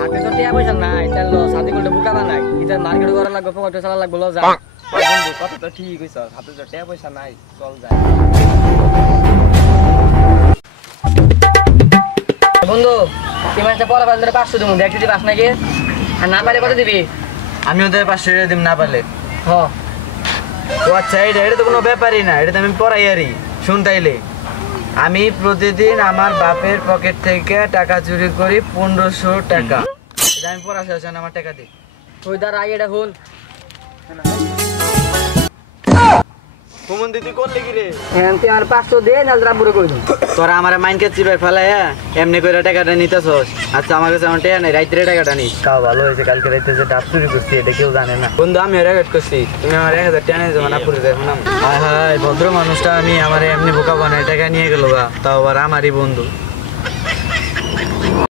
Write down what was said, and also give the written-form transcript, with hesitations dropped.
হাতে তো টিয়া পয়সা নাই তাহলে লো শাদি করলে বুকা বানাই ইতার মার্কেট করা লাগবে পকেটে চালা লাগবে লো যা বন্ধু কত তো ঠিক কইছ হাতে তো টিয়া পয়সা নাই চল যাই বন্ধু তুই মানে পড়া বাজারে 500 দিমু দেখতে দিবাস নাকি আর না পারলে কত দিবি আমি ওদের 500 টাকা দিম না পারলে হ ও আচ্ছা এটা তো কোনো ব্যাপারই না এটা তো আমি পড়াই আরই শুন তাইলে আমি প্রতিদিন আমার বাপের পকেট থেকে টাকা চুরি করি 1500 টাকা এটা আমি পড়া শেষ আমার টাকা দিই তুই দাঁড়া আগে এটা হুন হুমন দিদি করলে কি রে তুই আর 500 দে না রাবুরে কই দম তোরা আমার মাইনকে চিবাই ফেলাইয়া এমনি করে টাকাটা নিতেছস আচ্ছা আমার কাছে আমার টাকা নেই রাইতে টাকাটা নিস খাওয়া ভালো হয়েছে কালকে রাইতে যে ডাব চুরি করছি এটা কেউ জানে না বন্ধু আমি রেকর্ড করছি তুমি আমার 1000 টাকা নিয়ে যাবো না পুরো দেখো না হায় হায় ভদ্র মানুষটা আমি আমার এমনি বোকা বানায় টাকা নিয়ে গেল গা তাও আবার আমারই বন্ধু